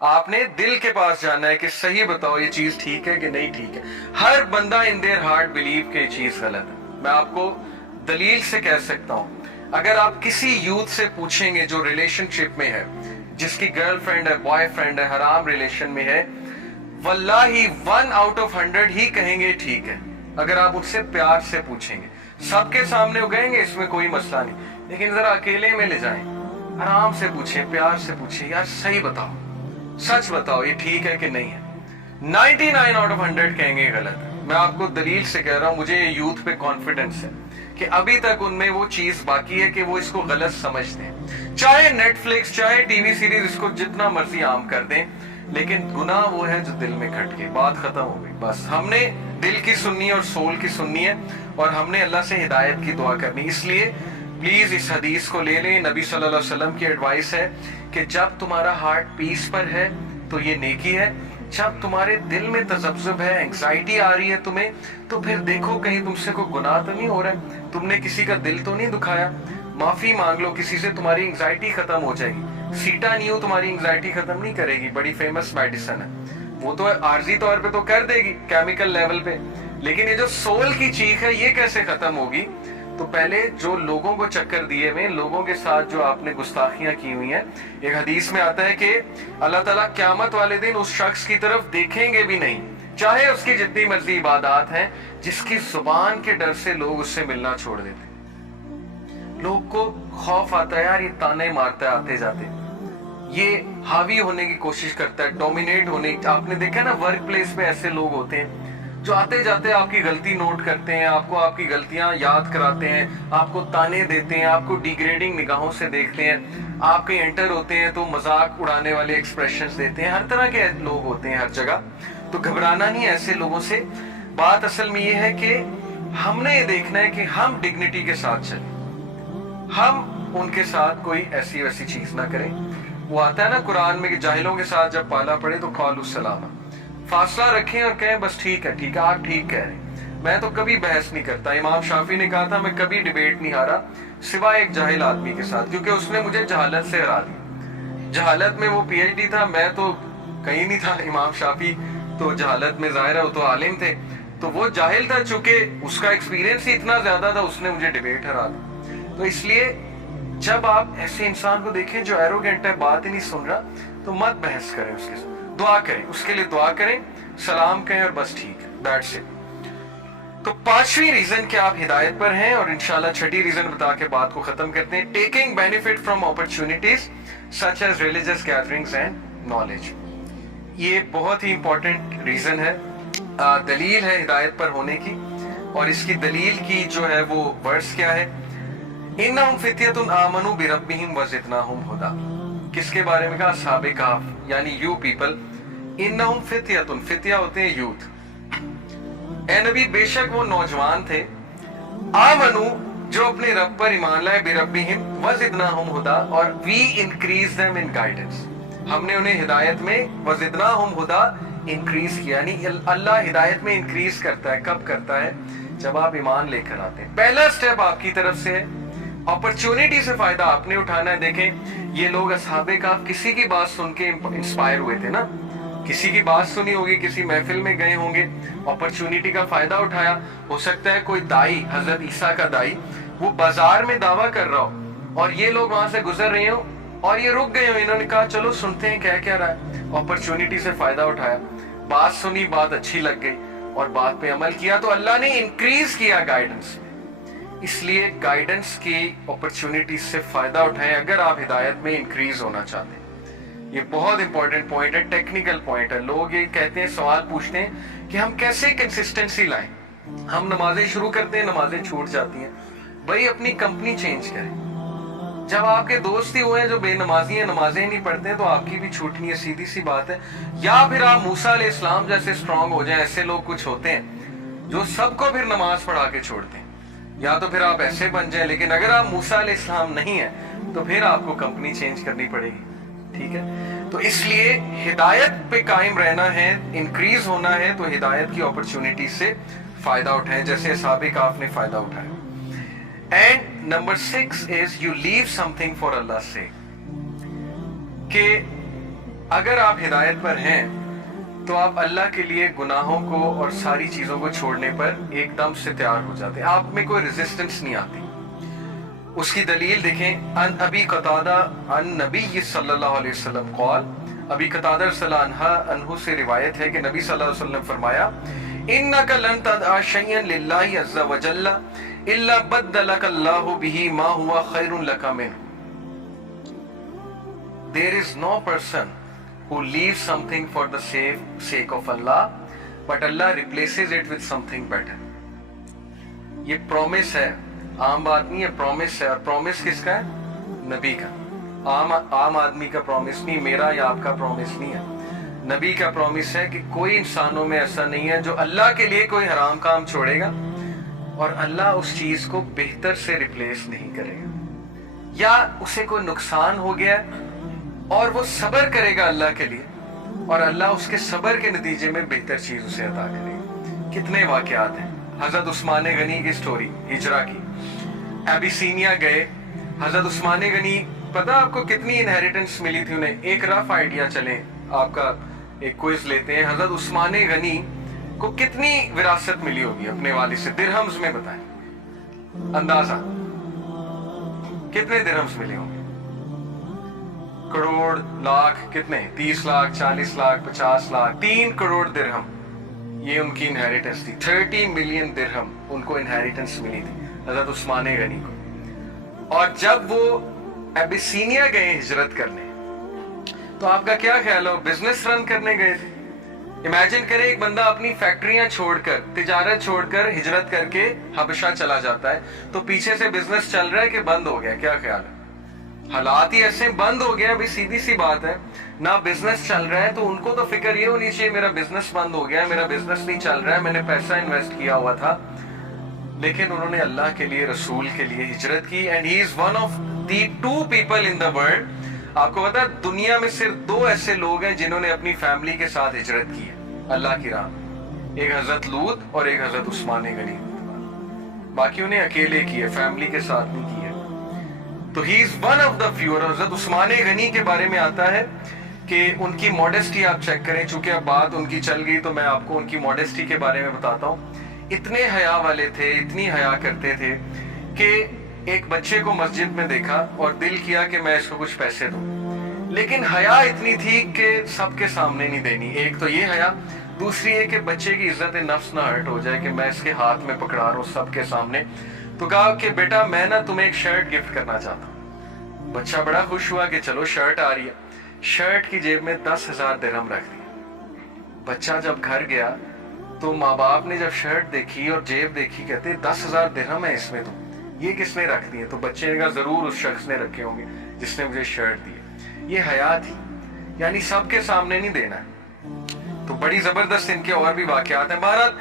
आपने दिल के पास जाना है कि सही बताओ ये चीज ठीक है कि नहीं ठीक है। हर बंदा इन देयर हार्ट बिलीव कि ये चीज गलत है। मैं आपको दलील से कह सकता हूं, अगर आप किसी यूथ से पूछेंगे जो रिलेशनशिप में है, जिसकी गर्लफ्रेंड है, बॉयफ्रेंड है, हराम रिलेशन में है, वल्लाही 1 आउट ऑफ 100 ही कहेंगे ठीक है। अगर आप उससे प्यार से पूछेंगे, सबके सामने वो कहेंगे इसमें कोई मसला नहीं, लेकिन जरा अकेले में ले जाएं, आराम से पूछें, प्यार से पूछें, यार सही बताओ, सच बताओ ये ठीक है कि नहीं है। 99 आउट ऑफ 100 कहेंगे गलत है। मैं आपको दलील से कह रहा हूं, मुझे यूथ पे कॉन्फिडेंस है कि अभी तक उनमें वो चीज बाकी है कि वो इसको गलत समझते हैं। चाहे नेटफ्लिक्स, चाहे टीवी सीरीज इसको जितना मर्जी आम कर दें, लेकिन गुनाह वो है जो दिल में खटके। बात खत्म हो गई। बस हमने दिल की सुननी है और सोल की सुननी है, और हमने अल्लाह से हिदायत की दुआ करनी। इसलिए प्लीज इस हदीस को ले लें। नबी सल्लल्लाहु अलैहि वसल्लम की एडवाइस है कि जब तुम्हारा हार्ट पीस पर है तो ये नेकी है, जब तुम्हारे दिल में तजब्जुब है, एंग्जाइटी आ रही है तुम्हें, तो फिर देखो कहीं तुमसे कोई गुनाह तो नहीं हो रहा है, तुमने किसी का दिल तो नहीं दुखाया, माफी मांग लो किसी से, तुम्हारी एंग्जाइटी खत्म हो जाएगी। सीटा न्यू तुम्हारी एंग्जाइटी खत्म नहीं करेगी, बड़ी फेमस मेडिसिन है, वो तो आर्जी तौर पे तो कर देगी केमिकल लेवल पे, लेकिन ये जो सोल की चीख है ये कैसे खत्म होगी। तो पहले जो लोगों को चक्कर दिए हुए, लोगों के साथ जो आपने गुस्ताखियां की हुई हैं, एक हदीस में आता है कि अल्लाह ताला क़यामत वाले दिन उस शख्स की तरफ देखेंगे भी नहीं, चाहे उसकी जितनी मर्जी इबादत हैं, जिसकी जुबान के डर से लोग उससे मिलना छोड़ देते। लोग को खौफ आता है, यार ये ताने मारता है आते जाते, ये हावी होने की कोशिश करता है, डोमिनेट होने। आपने देखा ना वर्क प्लेस पे ऐसे लोग होते हैं जो आते जाते आपकी गलती नोट करते हैं, आपको आपकी गलतियां याद कराते हैं, आपको ताने देते हैं, आपको डिग्रेडिंग निगाहों से देखते हैं, आप कहीं एंटर होते हैं तो मजाक उड़ाने वाले एक्सप्रेशंस देते हैं। हर तरह के लोग होते हैं हर जगह, तो घबराना नहीं ऐसे लोगों से। बात असल में ये है कि हमने ये देखना है कि हम डिग्निटी के साथ चलें, हम उनके साथ कोई ऐसी वैसी चीज ना करें। वो आता है ना कुरान में कि जाहिलों के साथ जब पाला पड़े तो कौलु सलामा, फासला रखें और कहें बस ठीक है, ठीक है, आप ठीक कह रहे हैं। मैं तो कभी बहस नहीं करता। इमाम शाफी ने कहा था मैं कभी डिबेट नहीं हारा सिवाय एक जाहिल आदमी के साथ, क्योंकि उसने मुझे जहालत से हरा दिया। जहालत में वो पीएचडी था, मैं तो कहीं नहीं था। इमाम शाफी तो जहालत में जाहिर है वो तो आलिम थे, तो वो जाहिल था, चूंकि उसका एक्सपीरियंस ही इतना ज्यादा था, उसने मुझे डिबेट हरा दी। तो इसलिए जब आप ऐसे इंसान को देखें जो एरोगेंट है, बात ही नहीं सुन रहा, तो मत बहस करें उसके साथ, दुआ करें, उसके लिए दुआ करें, सलाम कहें और बस ठीक है, दैट्स इट। तो पांचवी रीजन कि आप हिदायत पर हैं, और इंशाल्लाह छठी रीजन बता के बात को खत्म करते हैं। Taking benefit from opportunities such as religious gatherings and knowledge. ये बहुत ही इंपॉर्टेंट रीजन है, दलील है हिदायत पर होने की, और इसकी दलील की जो है वो वर्स क्या है, इन्नहुम फित्यतुन आमनू बिरब्बिहिम वज़िदनाहुम हुदा। किसके बारे में कहा? अस्हाबे कहफ, यानी यू पीपल। इन्नहुम फित्यतुन, फित्या होते हैं यूथ। ए नबी बेशक वो नौजवान थे, आमनू जो अपने रब पर ईमान लाए, बिरब्बिहिम वज़िदनाहुम हुदा, और we increase them in guidance, हमने उन्हें हिदायत में वज़िदनाहुम हुदा इंक्रीज किया। यानी अल्लाह हिदायत में इंक्रीज करता है, कब करता है? जब आप ईमान लेकर आते हैं। पहला स्टेप आपकी तरफ से है, अपॉर्चुनिटी से फायदा आपने उठाना है। देखें ये लोग अस्हाबे कहफ किसी की बात सुन के इंस्पायर हुए थे ना, किसी की बात सुनी होगी, किसी महफिल में गए होंगे, अपॉर्चुनिटी का फायदा उठाया। हो सकता है कोई दाई, हजरत ईसा का दाई, वो बाजार में दावा कर रहा हो और ये लोग वहां से गुजर रहे हो और ये रुक गए हो, इन्होंने कहा चलो सुनते हैं क्या रहा है। अपॉर्चुनिटी से फायदा उठाया, बात सुनी, बात अच्छी लग गई और बात पे अमल किया, तो अल्लाह ने इंक्रीज किया गाइडेंस। इसलिए गाइडेंस की अपॉर्चुनिटी से फायदा उठाएं अगर आप हिदायत में इंक्रीज होना चाहते हैं। ये बहुत इंपॉर्टेंट पॉइंट है, टेक्निकल पॉइंट है। लोग ये कहते हैं, सवाल पूछते हैं कि हम कैसे कंसिस्टेंसी लाएं। हम नमाजें शुरू करते हैं, नमाजें छूट जाती हैं। भाई अपनी कंपनी चेंज करें। जब आपके दोस्त ही हुए हैं जो बेनमाजी हैं, नमाजें नहीं पढ़ते हैं, तो आपकी भी छूटनी है, सीधी सी बात है। या फिर आप मूसा अलैहिस्सलाम जैसे स्ट्रांग हो जाएं। ऐसे लोग कुछ होते हैं जो सबको फिर नमाज पढ़ा के छोड़ते हैं, या तो फिर आप ऐसे बन जाएं। लेकिन अगर आप मूसा अलैहिस्सलाम नहीं है तो फिर आपको कंपनी चेंज करनी पड़ेगी, ठीक है। तो इसलिए हिदायत पे कायम रहना है, इंक्रीज होना है, तो हिदायत की अपॉर्चुनिटी से फायदा उठाएं जैसे अस्हाबे कहफ ने फायदा उठाया। And number 6 is you leave something for Allah से, कि اگر آپ ہدایت پر ہیں تو آپ اللہ کے لیے گناہوں کو اور ساری چیزوں کو چھوڑنے پر ایک دم سے تیار ہو جاتے ہیں، آپ میں کوئی ریزسٹنس نہیں آتی۔ اس کی دلیل دیکھیں، ان ابی قتادہ ان نبی صلی اللہ علیہ وسلم قال، ابی قتادہ رضی اللہ عنہ سے روایت ہے کہ نبی صلی اللہ علیہ وسلم فرمایا، انک لن تدع شیئا للہ عز وجل الا بدلک اللہ بہ ما هو خیر لک منہ۔ There is no person who leaves something for the sake of Allah, but Allah replaces it with something better۔ یہ پرومس ہے، عام بات نہیں ہے، پرومس ہے، اور پرومس کس کا ہے؟ نبی کا۔ عام آدمی کا پرومس نہیں، میرا یا آپ کا پرومس نہیں ہے، نبی کا پرومس ہے کہ کوئی انسانوں میں ایسا نہیں ہے جو اللہ کے لیے کوئی حرام کام چھوڑے گا اور اللہ اس چیز کو بہتر سے ریپلیس نہیں کرے گا، یا اسے کوئی نقصان ہو گیا اور وہ صبر کرے گا اللہ کے لیے اور اللہ اس کے صبر کے نتیجے میں بہتر چیز اسے عطا کرے گا۔ کتنے واقعات ہیں، حضرت عثمان غنی کی سٹوری، ہجرہ کی، ایبیسینیا گئے، حضرت عثمان غنی پتہ آپ کو کتنی انہیریٹنس ملی تھی انہیں؟ ایک رف آئیڈیا چلیں، آپ کا ایک کوئز لیتے ہیں، حضرت عثمان غنی کو کتنی وراثت ملی ہوگی اپنے والد سے؟ درہمز میں بتائیں، اندازہ کتنے درہمز ملے ہوں گے؟ کروڑ، لاکھ، کتنے؟ 30 لاکھ، 40 لاکھ، 50 لاکھ، 3 کروڑ درہم یہ ان کی انہیریٹنس تھی۔ 30 ملین درہم ان کو انہیریٹنس ملی تھی حضرت عثمان غنی کو۔ اور جب وہ ایبیسینیا گئے ہجرت کرنے، تو آپ کا کیا خیال ہے؟ بزنس رن کرنے گئے تھے۔ امیجن کریں ایک بندہ اپنی فیکٹریاں چھوڑ کر، تجارت چھوڑ کر ہجرت کر کے حبشہ چلا جاتا ہے، تو پیچھے سے بزنس چل رہا ہے کہ بند ہو گیا؟ کیا خیال ہے؟ حالات ہی ایسے بند ہو گیا، ابھی سیدھی سی بات ہے، نہ بزنس چل رہا ہے، تو ان کو تو فکر یہ ہونی چاہیے میرا بزنس بند ہو گیا، میرا بزنس نہیں چل رہا ہے، میں نے پیسہ انویسٹ کیا ہوا تھا، لیکن انہوں نے اللہ کے لیے، رسول کے لیے ہجرت کی، and he is one of the 2 people in the world. آپ کو پتا ہے دنیا میں صرف 2 ایسے لوگ ہیں جنہوں نے اپنی فیملی کے ساتھ ہجرت کی ہے اللہ کی راہ، ایک حضرت لوط اور ایک حضرت عثمان غنی، باقی انہیں اکیلے کی ہے، فیملی کے ساتھ نہیں کی ہے۔ تو he is one of the few. حضرت عثمان غنی کے بارے میں آتا ہے کہ ان کی موڈسٹی آپ چیک کریں، چونکہ اب بات ان کی چل گئی تو میں آپ کو ان کی موڈسٹی کے بارے میں بتاتا ہوں۔ اتنے حیا والے تھے، اتنی حیا کرتے تھے کہ ایک بچے کو مسجد میں دیکھا اور دل کیا کہ میں اس کو کچھ پیسے دوں، لیکن حیا اتنی تھی کہ سب کے سامنے نہیں دینی۔ ایک تو یہ حیا، دوسری یہ کہ بچے کی عزت نفس نہ ہرٹ ہو جائے کہ میں اس کے ہاتھ میں پکڑا رہا ہوں سب کے سامنے۔ تو کہا کہ بیٹا میں نا تمہیں ایک شرٹ گفٹ کرنا چاہتا ہوں۔ بچہ بڑا خوش ہوا کہ چلو شرٹ آ رہی ہے، شرٹ کی جیب میں 10,000 درہم رکھ دی۔ بچہ جب گھر گیا تو ماں باپ نے جب شرٹ دیکھی اور جیب دیکھی، کہتے 10,000 درہم ہے اس میں، تو یہ کس نے رکھ دی ہے؟ تو بچے نے کہا ضرور اس شخص نے رکھے ہوں گے جس نے مجھے شرٹ دی ہے۔ یہ حیا تھی، یعنی سب کے سامنے نہیں دینا ہے۔ تو بڑی زبردست ان کے اور بھی واقعات ہیں۔ بہرحال